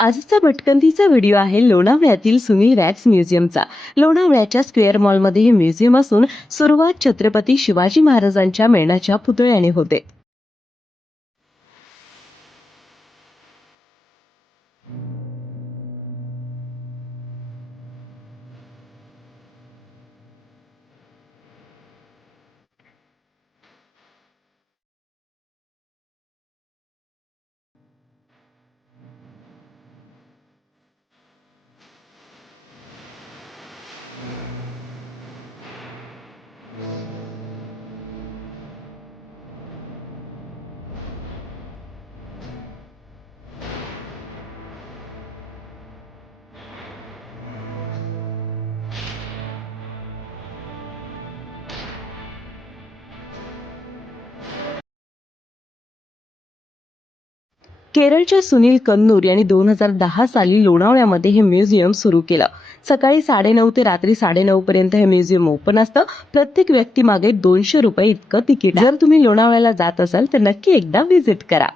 आजचा भटकंतीचा व्हिडिओ आहे लोणावळ्यातील सुनील वॅक्स म्युझियमचा. लोणावळ्याच्या स्क्वेअर मॉलमध्ये हे म्युझियम असून सुरुवात छत्रपती शिवाजी महाराजांच्या मेणाच्या पुतळ्याने होते. केरळच्या सुनील कन्नूर यांनी 2010 साली लोणावळ्यामध्ये हे म्युझियम सुरू केलं. सकाळी 9:30 ते रात्री 9:30 पर्यंत हे म्युझियम ओपन असतं. प्रत्येक व्यक्तीमागे ₹200 इतकं तिकीट आहे. जर तुम्ही लोणावळ्याला जात असाल तर नक्की एकदा व्हिजिट करा.